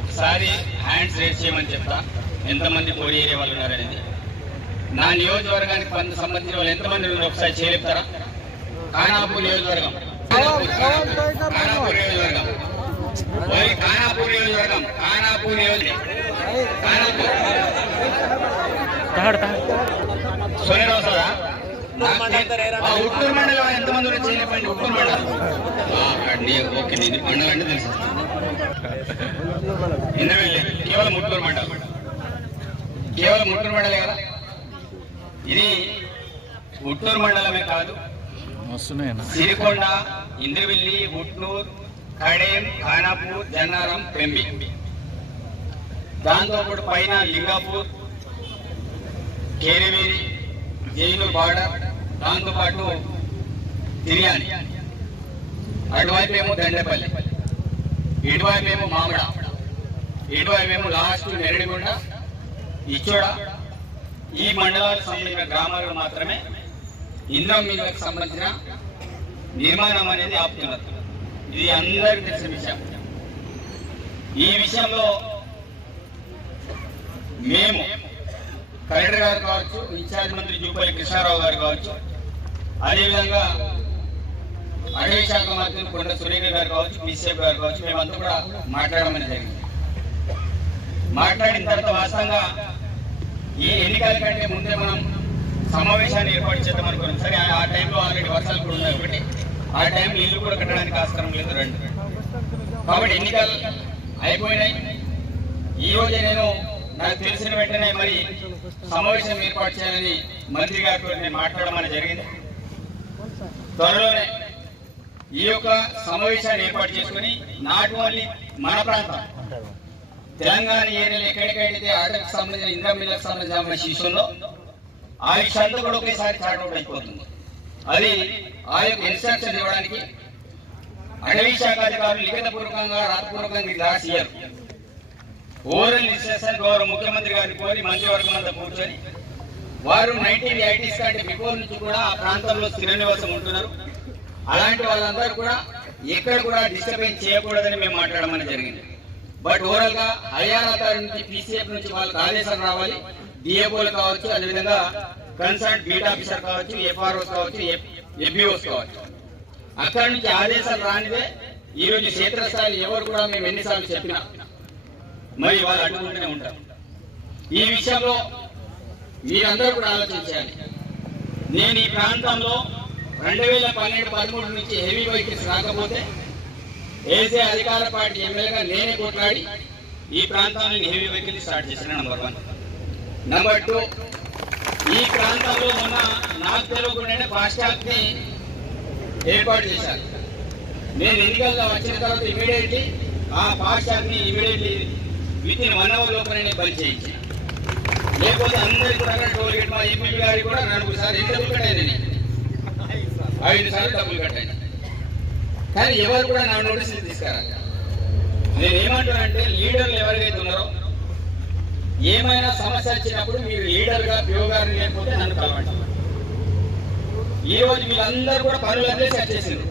ఒకసారి hands raise చేయమని చెప్తా, ఎంతమంది పోటీ ఏరియా వాళ్ళు ఉన్నారనేది. నా నియోజకవర్గానికి సంబంధించిన వాళ్ళు ఎంతమంది ఉన్నారు ఒకసారి చేయలేపుతారా? ఖానాపూర్ నియోజకవర్గం, ఖానాపూర్ నియోజకవర్గం, ఖానాపూర్ నియోజకవర్గం, ఖానాపూర్ నియోజకవర్గం, సోనేరావు సారా ఉట్టూరు మండలం ఎంతమంది ఉన్నారు చేయలేపండి. ఉట్టూరు మండలం ఓకే, ఇది మండలం అంటే తెలుసు. ఇంద్రవెల్లి కేవలం ముట్టూరు మండలం, కేవలం ముట్టూరు మండలే కదా. ఇది ఉట్టూరు మండలమే కాదు, సిరికొండ, ఇంద్రవెల్లి, ఉట్నూరు, కడేం, ఖానాపూర్, జన్నారం, పెంబి, దాంతోపాటు పైన లింగాపూర్, కేరవేరి, జైలు బార్డర్, దాంతోపాటు తిరియాని, అటువైపు ఏమో దండపల్లి, ఇటువైపు ఏమో మామిడ, ఇటువైపు ఏమో లాస్ట్ నెరడిగొండ, ఇచ్చోడ. ఈ మండలాలకు సంబంధించిన గ్రామాలు మాత్రమే ఇంద్రం మిల్లులకు సంబంధించిన నిర్మాణం అనేది ఆపుతున్నారు. ఇది అందరికీ తెలిసిన విషయం. ఈ విషయంలో మేము కలెక్టర్ గారు కావచ్చు, ఇన్ఛార్జ్ మంత్రి జూపల్లి కృష్ణారావు గారు కావచ్చు, అదేవిధంగా అటవీ శాఖ మంత్రులు కొండ సురేఖ గారు కావచ్చు, బీసీఎఫ్ గారు కావచ్చు, మేమంతా కూడా మాట్లాడడం జరిగింది. మాట్లాడిన తర్వాత వాస్తవంగా ఈ ఎన్నికల కంటే ముందే మనం సమావేశాన్ని ఏర్పాటు చేద్దాం అనుకున్నాం. సరే, ఆ టైంలో ఆల్రెడీ వర్షాలు కూడా ఉన్నాయి ఒకటి, ఆ టైంలో ఇల్లు కూడా కట్టడానికి ఆస్కారం లేదు రెండు. కాబట్టి ఎన్నికలు అయిపోయినాయి. ఈ రోజే నాకు తెలిసిన వెంటనే మరి సమావేశం ఏర్పాటు చేయాలని మంత్రి గారితో నేను మాట్లాడమని జరిగింది. త్వరలోనే ఈ యొక్క సమావేశాన్ని ఏర్పాటు చేసుకుని నాట్ ఓన్లీ మన ప్రాంతం తెలంగాణ ఏరియాలో ఎక్కడికైతే ఆటకు సంబంధించిన ఇంద్రం మిల్లకు సంబంధించిన శిశువుల్లో ఆ విషయంతో కూడా ఒకేసారి చాటౌట్ అయిపోతుంది. అది ఆ యొక్క ఇన్స్ట్రక్షన్ ఇవ్వడానికి అటవీ శాఖ అధికారులు లిఖితపూర్వకంగా రాతపూర్వకంగా రాసియారు. ఓవరాల్ ఇన్స్ట్రక్షన్ గౌరవ ముఖ్యమంత్రి గారిని కోరి మంత్రివర్గం అంతా కూర్చొని వారు 1980s కంటే బిఫోర్ నుంచి కూడా ఆ ప్రాంతంలో స్థిర నివాసం ఉంటున్నారు. అలాంటి వాళ్ళందరూ కూడా ఎక్కడ కూడా డిస్టర్బెన్స్ చేయకూడదని మేము మాట్లాడమని జరిగింది. బట్ ఓవరాల్ గా హర్యానా అధికారి నుంచి, పీసీఎఫ్ నుంచి వాళ్ళకి ఆదేశాలు రావాలి. డిఏఓలు కావచ్చు, అదేవిధంగా కన్సర్న్ బీట్ ఆఫీసర్ కావచ్చు, ఎఫ్ఆర్ఓస్ కావచ్చు, ఎఫ్బిఓస్ కావచ్చు, అక్కడ నుంచి ఆదేశాలు రానిదే ఈ రోజు క్షేత్రస్థాయిలో ఎవరు కూడా మేము ఎన్నిసార్లు చెప్పినా మరి వాళ్ళు అడ్డుకుంటూనే ఉంటారు. ఈ విషయంలో మీరందరూ కూడా ఆలోచించాలి. నేను ఈ ప్రాంతంలో 2012-13 నుంచి హెవీ వెహికల్స్ రాకపోతే ఏసీ అధికార పార్టీ ఎమ్మెల్యేగా నేనే కొట్లాడి ఈ ప్రాంతాన్ని హెవీ వెహికల్ స్టార్ట్ చేసిన నంబర్ 1. నంబర్ 2, ఈ ప్రాంతంలో మొన్న నాకు తెలియకుండానే ఫాస్టాగ్ ని ఏర్పాటు చేశారు. నేను ఎన్నికల్లో వచ్చిన తర్వాత ఇమీడియట్లీ ఆ ఫాస్టాగ్ ని విత్ ఇన్ 1 hour లోపలనే బంద్ చేయించాను. లేకపోతే అందరికీ కూడా టోల్ గేట్ మా ఎంపీ గారికి కూడా 4 సార్లు డబ్బులు కట్టాను, 5 సార్లు డబ్బులు కట్టాను. కానీ ఎవరు కూడా నా నోటీసులు తీసుకురా. నేను ఏమంటానంటే లీడర్లు ఎవరికైతే ఉన్నారో ఏమైనా సమస్య వచ్చినప్పుడు మీరు లీడర్గా పిఓగారు లేకపోతే నన్ను కలవండి. ఈ రోజు వీళ్ళందరూ కూడా పనులన్నీ సెట్ చేసిండ్రు.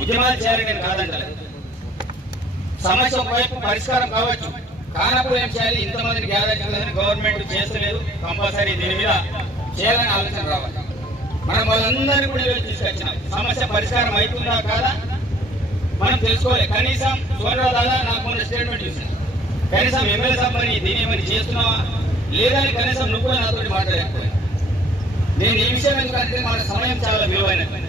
ఉద్యమాలు చేయాలి నేను కాదంటలేదు. సమస్య ఒకవైపు పరిష్కారం కావచ్చు, కానప్పుడు ఏం చేయాలి, ఇంతమందిని గ్యాదర్ చేయాలని గవర్నమెంట్ చేస్తలేదు. కంపల్సరీ దీని మీద చేయాలని ఆలోచన రావాలి. మనం వాళ్ళందరినీ కూడా తీసుకొచ్చినాం. సమస్య పరిష్కారం అవుతుందా కాదా మనం తెలుసుకోవాలి. కనీసం సోదరు దాదా నాకు మొన్న స్టేట్మెంట్ చూసాను, కనీసం ఎమ్మెల్యే సాబ్ మరి దీని ఏమని చేస్తున్నావా లేదని కనీసం నువ్వు కూడా నాతో మాట్లాడలేకపోయాను. నేను ఈ విషయం ఎందుకంటే మన సమయం చాలా విలువైనది.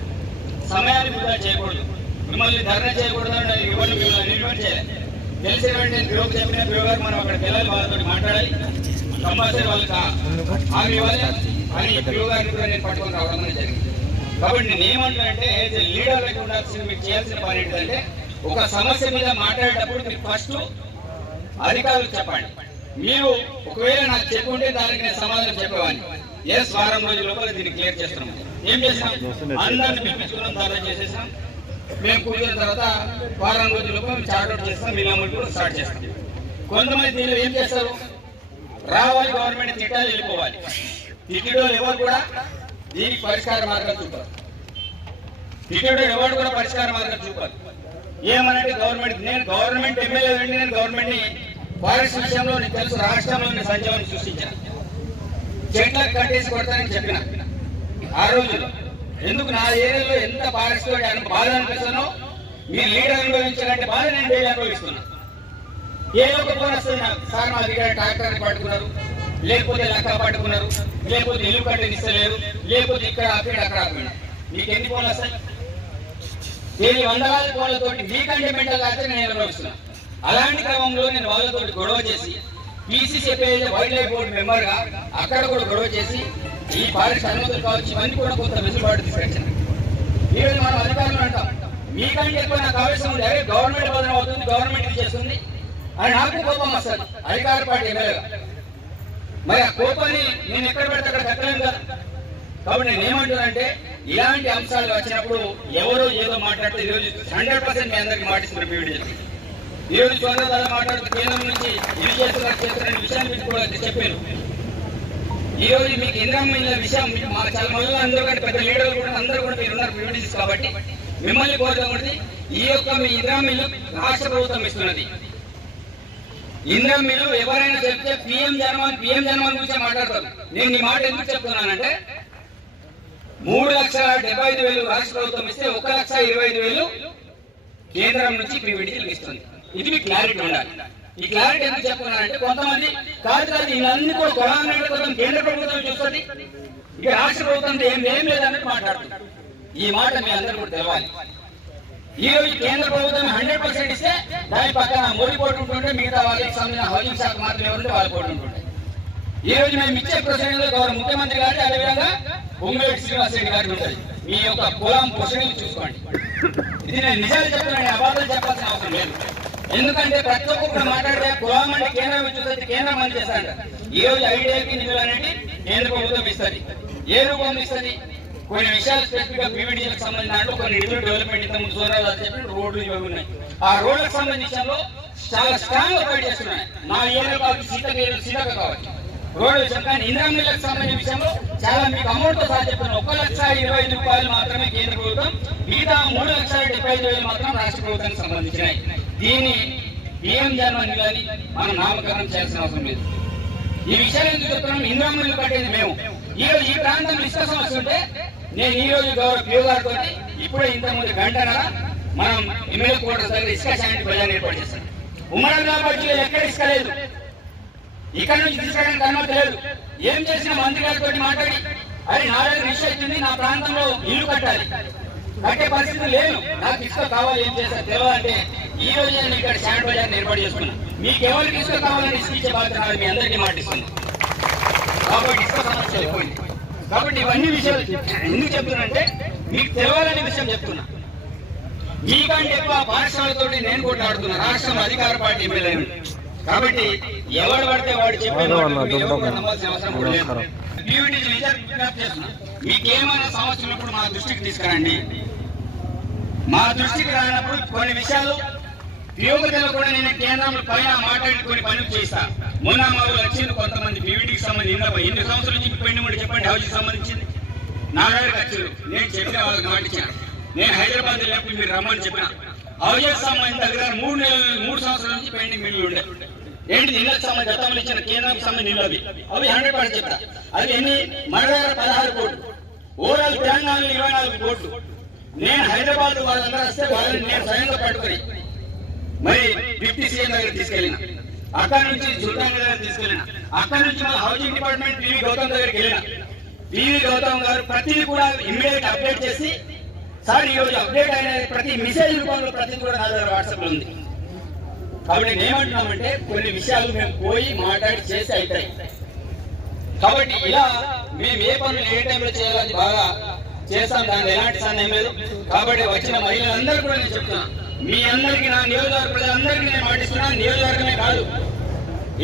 సమయాన్ని వృధా చేయకూడదు. మిమ్మల్ని ధర్నా చేయకూడదని ఎవరు మిమ్మల్ని ఇన్వైట్ చేయలేదు. తెలిసిన వెంటనే పిఓకి చెప్పిన పిఓ గారు మనం అక్కడికి వెళ్ళాలి, వాళ్ళతో మాట్లాడాలి, కంపల్సరీ వాళ్ళకి హామీ ఇవ్వాలి అని పిఓ గారిని కూడా నేను పట్టుకొని రావడం అనేది జరిగింది. కాబట్టి నేను ఏమంటానంటే లీడర్లకు ఉండాల్సింది మీరు చేయాల్సిన పని ఏంటంటే ఒక సమస్య మీద మాట్లాడేటప్పుడు మీరు ఫస్ట్ అధికారులకు చెప్పండి. మీరు ఒకవేళ నాకు చెప్పుంటే దానికి నేను సమాధానం చెప్పేవాడిని. వారం రోజుల లోపల దీన్ని క్లియర్ చేస్తున్నాం. ఏం చేసినాం, అందరిని పిలిపించుకున్నాం, ధర్నా చేసేసాం. మేము కూర్చున్న తర్వాత వారం రోజుల లోపల మేము చార్ట్అవుట్ చేస్తాం, మీ అమలు కూడా స్టార్ట్ చేస్తాం. కొంతమంది దీనిలో ఏం చేస్తారు, రావాలి గవర్నమెంట్ తిట్టాలి వెళ్ళిపోవాలి. తిట్టడం ఎవరు కూడా దీనికి పరిష్కార మార్గాలు చూపారు. తిట్టడం ఎవరు కూడా పరిష్కార మార్గాలు చూపారు. ఏమనంటే నేను గవర్నమెంట్ ఎమ్మెల్యే అండి, నేను గవర్నమెంట్ ని ఫారెస్ట్ విషయంలో నీకు తెలుసు రాష్ట్రంలో సంచలనం సృష్టించాను, చెట్లకు కట్టేసి కొడతానని చెప్పిన ఆ రోజులో. ఎందుకు నా ఏరియాలో ఎంత ఫారెస్ట్ బాధ అనిపిస్తానో మీరు లీడర్ అనుభవించాలంటే బాధ నేను డైలీ అనుభవిస్తున్నా. ఏదో ఒక ఫోన్ వస్తుంది నాకు, సార్ మా దగ్గర ట్రాక్టర్ పట్టుకున్నారు, లేకపోతే లక్క పట్టుకున్నారు, లేకపోతే ఇల్లు కట్టనిస్తలేరు, లేకపోతే ఇక్కడ అక్కడ ఆపిన. మీకు ఎన్ని ఫోన్లు వస్తాయి? నేను వందలాది ఫోన్లతో మీకంటే మెంటల్ అయితే నేను అనుభవిస్తున్నాను. అలాంటి క్రమంలో నేను వాళ్ళతో గొడవ చేసి పీసీ చెప్పేది వైల్డ్ లైఫ్ బోర్డు మెంబర్ గా అక్కడ కూడా గొడవ చేసి ఈ ఫారెస్ట్ అనుమతులు కావచ్చు ఇవన్నీ కూడా కొంత వెసులుబాటు తీసుకొచ్చాను. ఈరోజు మనం అధికారులు అంటాం మీకంటే ఎక్కువ నాకు ఆవేశం ఉంది, అదే గవర్నమెంట్ బదనం అవుతుంది, గవర్నమెంట్ ఇది చేస్తుంది అని నాకు కోపం వస్తుంది అధికార పార్టీ ఎమ్మెల్యేగా. మరి ఆ కోపాన్ని నేను ఎక్కడ పెడితే అక్కడ కట్టలేను కదా. కాబట్టి నేను ఏమంటున్నానంటే ఇలాంటి అంశాలు వచ్చినప్పుడు ఎవరో ఏదో మాట్లాడితే ఈరోజు 100% మీ అందరికీ మాటిస్తున్నారు. పీవీడీ ఈరోజు చంద్రబాబు మాట్లాడుతూ కేంద్రం నుంచి ఇది చేస్తున్న విషయాన్ని మీకు కూడా చెప్పాను. ఈ రోజు మీకు ఇంద్రమ్మ ఇళ్ళ విషయం చాలా మళ్ళీ అందరూ కానీ పెద్ద లీడర్లు కూడా అందరూ కూడా మీరు ఉన్నారు పీవీడీస్ కాబట్టి మిమ్మల్ని కోరుతుంది. ఈ యొక్క మీ ఇంద్రమ్మ ఇల్లు రాష్ట్ర ప్రభుత్వం ఇస్తున్నది. ఇంద్రమ్మ ఇల్లు ఎవరైనా చెప్తే పిఎం జన్మన్ గురించి మాట్లాడతారు. నేను ఈ మాట ఎందుకు చెప్తున్నానంటే 3,75,000 రాష్ట్ర ప్రభుత్వం ఇస్తే 1,25,000 కేంద్రం నుంచి పీవీడీలకు ఇస్తుంది. ఇది మీకు క్లారిటీ ఉండాలి. ఈ క్లారిటీ ఎందుకు చెప్తున్నానంటే కొంతమంది కాదు ఇవన్నీ కూడా కొనాలంటే కేంద్ర ప్రభుత్వం చూస్తుంది, ఇక రాష్ట్ర ప్రభుత్వం ఏం లేదన్నట్టు మాట్లాడుతుంది. ఈ మాట మీ అందరూ కూడా తెలవాలి. ఈ రోజు కేంద్ర ప్రభుత్వం 100% ఇస్తే దాని పక్కన మోడీ పోటీ ఉంటుంటే మిగతా వాళ్ళకి సంబంధించిన హౌసింగ్ శాఖ మాత్రం ఎవరుంటే వాళ్ళు పోటీ ఉంటుంటాయి. ఈ రోజు మేము ఇచ్చే ప్రొసీడింగ్లో గౌరవ ముఖ్యమంత్రి గారి అదేవిధంగా పొంగులేటి శ్రీనివాసరెడ్డి గారికి ఉంటుంది. మీ యొక్క కులం ప్రొసీడింగ్ చూసుకోండి. ఇది నేను నిజాలు చెప్తున్నాను, అబద్ధాలు చెప్పాల్సిన అవసరం లేదు. ఎందుకంటే ప్రతి ఒక్కరు మాట్లాడితే కులం అంటే కేంద్రం చూస్తుంది, కేంద్రం అని చేస్తాడు. ఈ రోజు ఐడియాకి నిధులు అనేది కేంద్ర ప్రభుత్వం ఇస్తుంది. ఏ రూపంలో ఇస్తుంది? కొన్ని విషయాలు స్పెసిఫిక్ గా పీవీడీలకు సంబంధించిన కొన్ని నిధులు డెవలప్మెంట్ ఇంత ముందు సోదరాలు చెప్పి రోడ్లు ఇవి ఉన్నాయి. ఆ రోడ్లకు సంబంధించిన చాలా స్ట్రాంగ్ గా ఫైట్ చేస్తున్నాయి. మా ఏరియా కావచ్చు, సీతక కావచ్చు రోడ్లు కానీ ఇంద్రమిల్లకు సంబంధించిన విషయంలో చాలా మీకు అమౌంట్ తో సహా చెప్తున్నాను. 1,25,000 రూపాయలు మాత్రమే కేంద్ర ప్రభుత్వం, మిగతా 3,75,000 మాత్రం రాష్ట్ర ప్రభుత్వానికి సంబంధించినాయి. దీన్ని పిఎం జన్మన్ కానీ మనం నామకరణం చేయాల్సిన అవసరం లేదు. ఈ విషయాలు ఎందుకు చెప్తున్నాం? ఇంద్రమిల్లు కట్టేది మేము. ఈ ప్రాంతంలో ఇసుక సమస్య ఉంటే నేను ఈ రోజు గౌరవ పిఓ గారితో ఇప్పుడే ఇంతకుముందు గంటన్నర మనం ఎమ్మెల్యే క్వార్టర్స్ దగ్గర ఇసుక శాంతి ప్రజాన్ని ఏర్పాటు చేస్తాం. ఉమ్మడి బడ్జెట్లో ఎక్కడ ఇసుక లేదు, ఇక్కడ నుంచి తీసుకోవడానికి అనుమతి లేదు. ఏం చేసిన మంత్రి గారితో మాట్లాడి అది నా దగ్గర నిశ్చయించింది, నా ప్రాంతంలో ఇల్లు కట్టాలి, కట్టే పరిస్థితి లేదు, నాకు ఇసుక కావాలి, ఏం చేస్తారు తెలియాలంటే ఈ రోజు నేను ఇక్కడ శాండ్ బజార్ని ఏర్పాటు చేసుకున్నాను. మీకు ఎవరికి ఇసుక కావాలని ఇసుక ఇచ్చే బాధ్యత మీ అందరికీ మాటిస్తుంది. కాబట్టి ఇసుక సమస్య అయిపోయింది. కాబట్టి ఇవన్నీ విషయాలు ఎందుకు చెప్తున్నానంటే మీకు తెలవాలనే విషయం చెప్తున్నా. మీకంటే ఎక్కువ పాఠశాలతో నేను కొట్లాడుతున్నా రాష్ట్రంలో అధికార పార్టీ ఎమ్మెల్యే. కాబట్టి ఎవడు పడితే వాడు చెప్పాల్సిన అవసరం కూడా లేదు. మీకేమైనా సమస్య ఉన్నప్పుడు మా దృష్టికి తీసుకురండి. మా దృష్టికి రానప్పుడు కొన్ని విషయాలు యోగ్యతలో కూడా నేను కేంద్రంలో పైన మాట్లాడి కొన్ని పనులు చేస్తా. మొన్న మా వచ్చింది కొంతమంది పీవీడీకి సంబంధించి 8 సంవత్సరాల నుంచి పెండి కూడా చెప్పండి హౌస్కి సంబంధించింది నా దగ్గరికి వచ్చారు. నేను చెప్పిన వాళ్ళకి మాటిచ్చాను. నేను హైదరాబాద్ వెళ్ళినప్పుడు మీరు రమ్మని చెప్పిన హౌజెస్ సంబంధించిన దగ్గర 3 సంవత్సరాల నుంచి పెండింగ్ మిల్లు ఉండే ఏంటి ఇళ్ళకి సంబంధించి గతంలో ఇచ్చిన కేంద్రానికి సంబంధించిన ఇల్లు అవి 100% చెప్తా. అవి ఎన్ని మన దగ్గర 16 కోట్లు, ఓవరాల్ తెలంగాణలో 24 కోట్లు. నేను హైదరాబాద్ వాళ్ళందరూ వస్తే వాళ్ళని నేను స్వయంగా పట్టుకుని మరి డిప్యూటీ సీఎం దగ్గర తీసుకెళ్ళిన, అక్కడ నుంచి సుల్తాన్ దగ్గర తీసుకెళ్ళిన, అక్కడ నుంచి మన హౌసింగ్ డిపార్ట్మెంట్ పివి గౌతమ్ దగ్గరికి వెళ్ళిన. పివి గౌతమ్ గారు ప్రతిదీ కూడా ఇమ్మీడియట్ అప్డేట్ చేసి సార్ ఈ రోజు అప్డేట్ అయిన ప్రతి మెసేజ్ రూపంలో ప్రతిదీ కూడా నా దగ్గర వాట్సాప్ లో ఉంది. కాబట్టి నేను ఏమంటున్నామంటే కొన్ని విషయాలు మేము పోయి మాట్లాడి చేసి అవుతాయి. కాబట్టి ఇలా మేము ఏ పనులు ఏ టైంలో చేయాలని బాగా చేస్తాం, దాని ఎలాంటి సందేహం లేదు. కాబట్టి వచ్చిన మహిళలందరూ కూడా నేను చెప్తున్నా, మీ అందరికీ నా నియోజకవర్గ ప్రజలందరికీ నేను మాటిస్తున్నా. నియోజకవర్గమే కాదు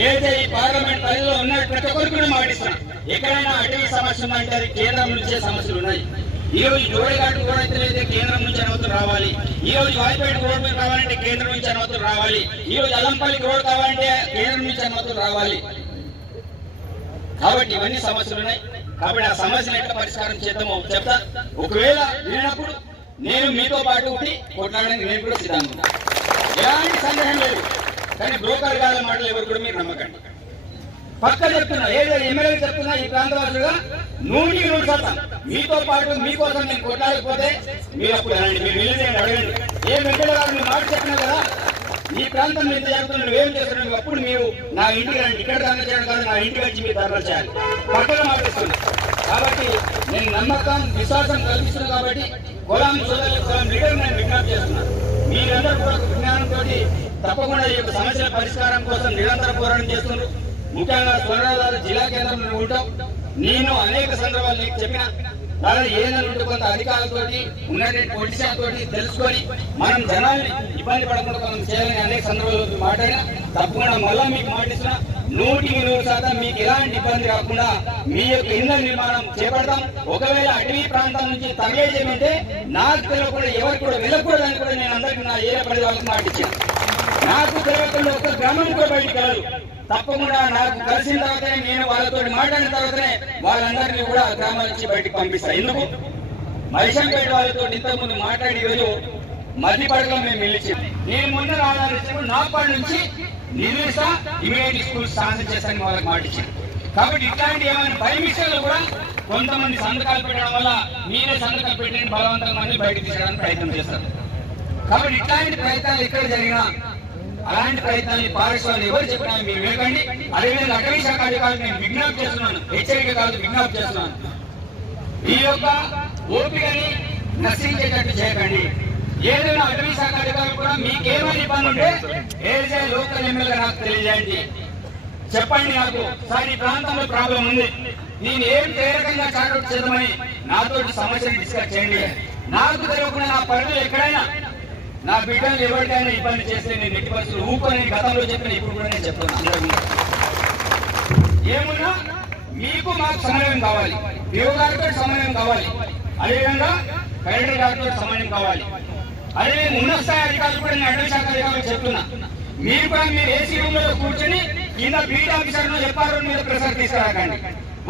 ఏదైతే ఈ పార్లమెంట్ పరిధిలో ఉన్న ప్రతి ఒక్కరికి కూడా మాటిస్తున్నా. ఎక్కడైనా అటవీ సమస్య ఉందంటే అది కేంద్రం నుంచే సమస్యలు ఉన్నాయి. ఈ రోజు జోడిఘాట్ రోడ్ అయితే కేంద్రం నుంచి అనుమతులు రావాలి. ఈ రోజు వాయిపేట రోడ్ మీద కావాలంటే కేంద్రం నుంచి అనుమతులు రావాలి. ఈ రోజు అల్లంపల్లి రోడ్ కావాలంటే కేంద్రం నుంచి అనుమతులు రావాలి. కాబట్టి ఇవన్నీ సమస్యలు ఉన్నాయి. కాబట్టి ఆ సమస్యలు ఎట్లా పరిష్కారం చేద్దామో చెప్తా. ఒకవేళ వినప్పుడు నేను మీతో పాటు ఉండి కొట్లాడడానికి నేను కూడా సిద్ధంగా ఎలాంటి సందేహం లేదు. కానీ బ్రోకర్ గాల మాటలు ఎవరు కూడా మీరు నమ్మకండి. పక్క చెప్తున్నా, ఏదో ఎమ్మెల్యే చెప్తున్నా, ఈ ప్రాంతవాసులుగా 100% మీతో పాటు మీకోసం నేను కొట్లాడకపోతే మీరు అప్పుడు అనండి, మీరు వెళ్ళి అడగండి. ఏ ఎమ్మెల్యే గారు మీరు మాట చెప్పినా కదా, ఈ ప్రాంతం ఎంత జరుగుతున్నా నువ్వేం చేస్తున్నావు, అప్పుడు మీరు నా ఇంటికి రండి. ఇక్కడ ధర్నా చేయడం కాదు, నా ఇంటికి వచ్చి మీరు ధర్నా చేయాలి. పక్కన మాటిస్తున్నా. కాబట్టి నేను నమ్మకం విశ్వాసం కల్పిస్తున్నాను. కాబట్టి కులం సోదరుల లీడర్ నేను విజ్ఞప్తి చేస్తున్నాను. మీరందరూ కూడా విజ్ఞానంతో తప్పకుండా ఈ యొక్క సమస్యల పరిష్కారం కోసం నిరంతర పోరాటం చేస్తున్నారు. ముఖ్యంగా స్వర్ణాధార జిల్లా కేంద్రంలో ఉంటాం. నేను అనేక సందర్భాలు నీకు చెప్పిన వాళ్ళని ఏదైనా ఉంటే కొంత అధికారులతోటి ఉన్నటువంటి పొలిటీషియన్తో తెలుసుకొని మనం జనాల్ని ఇబ్బంది పడకుండా మనం చేయాలని అనేక సందర్భాలు మాట్లాడినా తప్పకుండా మళ్ళా మీకు మాటిస్తున్నా 100% మీకు ఎలాంటి ఇబ్బంది రాకుండా మీ యొక్క ఇంధన నిర్మాణం చేపడతాం. ఒకవేళ అటవీ ప్రాంతం నుంచి తరలేజేమంటే నాకు తెలియకుండా ఎవరు కూడా వెళ్ళకూడదని కూడా నేను అందరికీ నా ఏరియా ప్రజల వాళ్ళకి మాటిచ్చాను. నాకు తెలియకుండా ఒక గ్రామం కూడా బయటికి వెళ్ళదు. తప్పకుండా నాకు కలిసిన తర్వాతనే నేను వాళ్ళతో మాట్లాడిన తర్వాతనే వాళ్ళందరినీ కూడా గ్రామాల నుంచి బయటకు పంపిస్తాను. ఎందుకు మైషంపేట వాళ్ళతో ఇంతకుముందు మాట్లాడి రోజు మధ్యపడలో మేము నిలిచి నేను ముందు రావాలని నాపాడు నుంచి నిర్మిస్తా ఇమీడియట్ స్కూల్ స్టార్ట్ చేస్తాను వాళ్ళకి మాటిచ్చాను. కాబట్టి ఇట్లాంటి ఏమైనా పర్మిషన్లు కూడా కొంతమంది సంతకాలు పెట్టడం వల్ల మీరే సంతకాలు పెట్టిన బలవంతంగా మంది బయటకు తీసుకోవడానికి ప్రయత్నం చేస్తారు. కాబట్టి ఇట్లాంటి ప్రయత్నాలు ఎక్కడ జరిగినా అలాంటి ప్రయత్నాన్ని పారిశ్రామిక ఎవరు చెప్పినా మీరు వేయకండి. అదేవిధంగా అటవీ శాఖ అధికారులు నేను విజ్ఞప్తి చేస్తున్నాను, హెచ్చరిక కాదు విజ్ఞప్తి చేస్తున్నాను. ఈ యొక్క ఓపికని నశించేటట్టు చేయకండి. ఏదైనా అటవీ శాఖ అధికారులు కూడా మీకేమైనా ఇబ్బంది ఉంటే ఏదైతే లోకల్ ఎమ్మెల్యే నాకు తెలియజేయండి, చెప్పండి. నాకు సార్ ఈ ప్రాంతంలో ప్రాబ్లం ఉంది, నేను ఏం రకంగా చార్ట్అవుట్ చేద్దామని నాతో సమస్యను డిస్కస్ చేయండి. నాకు తెలియకుండా నా పరిధిలో ఎక్కడైనా నా బిడ్డలు ఎవరికైనా ఇబ్బంది చేస్తే నేను ఎట్టి పరిస్థితులు ఊరుకొని గతంలో చెప్పిన ఇప్పుడు కూడా నేను చెప్తున్నాను. ఏమున్నా మీకు మాకు సమన్వయం కావాలి, పిఓ గారితో సమన్వయం కావాలి, అదేవిధంగా కలెక్టర్ గారితో సమన్వయం కావాలి. అదేవిధంగా ఉన్నత స్థాయి అధికారులు కూడా నేను అటవీ శాఖ అధికారులు చెప్తున్నా, మీరు కూడా మీరు ఏసీ రూమ్ లో కూర్చొని కింద బీట్ ఆఫీసర్ చెప్పారు మీద ప్రెషర్ తీసుకురాకండి.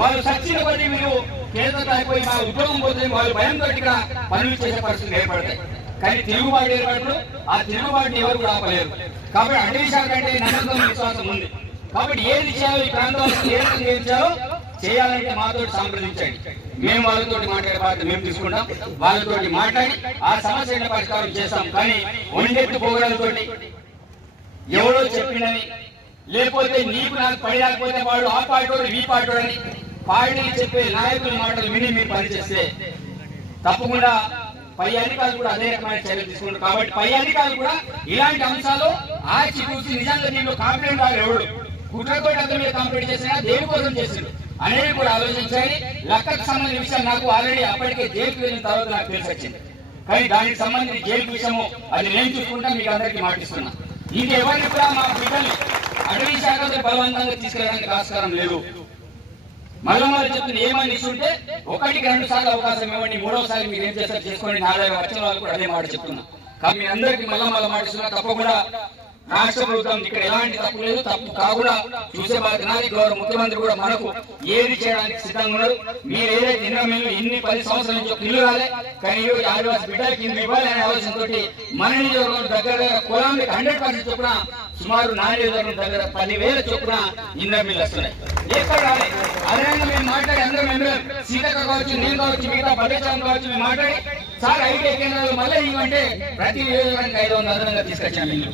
వాళ్ళు సచ్చిన కొద్ది మీరు కేసులు అయిపోయి మా ఉద్యోగం పోతే వాళ్ళు భయంతో ఇక్కడ పనులు చేసే పరిస్థితులు ఏర్పడతాయి. కానీ తిరుగుబాటు ఏర్పడినప్పుడు ఆ తిరుగుబాటుని ఎవరు కూడా ఆపలేరు. కాబట్టి అటవీ శాఖ అంటే నమ్మకం విశ్వాసం ఉంది. కాబట్టి ఏది చేయాలో ఈ ప్రాంతంలో ఏది చేయాలో చేయాలంటే మాతో సంప్రదించండి. మేము వాళ్ళతో మాట్లాడే బాధ్యత మేము తీసుకుంటాం. వాళ్ళతో మాట్లాడి ఆ సమస్యను పరిష్కారం చేస్తాం. కానీ ఒండెట్టు పోగలతో ఎవరో చెప్పినని లేకపోతే నీకు నాకు పడి రాకపోతే వాడు ఆ పార్టీ ఈ పార్టీ అని పార్టీలు చెప్పే నాయకుల మాటలు విని మీరు పనిచేస్తే తప్పకుండా పై అధికారులు కూడా అదే రకమైన చర్యలు తీసుకుంటారు. కాబట్టి పై అధికారులు కూడా ఇలాంటి అంశాలు ఆచి చూసి నిజంగా దీనిలో కాంప్లైంట్ కాదు, ఎవడు కుట్రతో అతని మీద కంప్లైంట్ చేసినా దేనికోసం చేసిండు అనేది కూడా ఆలోచించాలి. లక్కకు సంబంధించిన విషయం నాకు ఆల్రెడీ అప్పటికే జైలుకి వెళ్ళిన తర్వాత నాకు తెలిసి వచ్చింది. కానీ దానికి సంబంధించిన జైలు విషయము అది నేను చూసుకుంటా మీకు అందరికీ మాటిస్తున్నా. ఇంకెవరిని కూడా మా బిడ్డల్ని అటవీ శాఖతో బలవంతంగా తీసుకెళ్ళడానికి ఆస్కారం లేదు. మళ్ళీ చెప్తున్న ఏమని ఇస్తుంటే 1-2 సార్లు అవకాశం ఇవ్వండి, 3వసారి మీరు ఏం చేస్తారు చేసుకోండి. 4 వచ్చిన వాళ్ళు కూడా అదే మాట చెప్తున్నా. కానీ మీ అందరికీ మళ్ళా మాటిస్తున్నా. తప్పకుండా రాష్ట్ర ప్రభుత్వం ఇక్కడ ఎలాంటి తప్పు లేదు, తప్పు కాకుండా చూసే బాధ్యత నాది. గౌరవ ముఖ్యమంత్రి కూడా మనకు ఏది చేయడానికి సిద్ధంగా ఉన్నారు. మీరు ఏదైతే ఇన్ని 10 సంవత్సరాల నుంచి ఒక ఇల్లు రాలే, కానీ ఈరోజు ఆదివాసీ బిడ్డలకి ఇల్లు ఇవ్వాలి అనే ఆలోచనతో మన నియోజకవర్గం దగ్గర కులానికి 100% చొప్పున సుమారు 4 నియోజకవర్గం దగ్గర 10,000 చొప్పున ఇంధన బిల్లు వస్తున్నాయి. ఎక్కడ రాలే. అదేవిధంగా మేము మాట్లాడి అందరం ఎమ్మెల్యే సీతక్క కావచ్చు, నేను కావచ్చు, మిగతా పదేశాలం కావచ్చు, మేము మాట్లాడి సార్ 5 కేంద్రాలు మళ్ళీ ఇవ్వంటే ప్రతి నియోజకవర్గానికి 500 అదనంగా తీసుకొచ్చాము.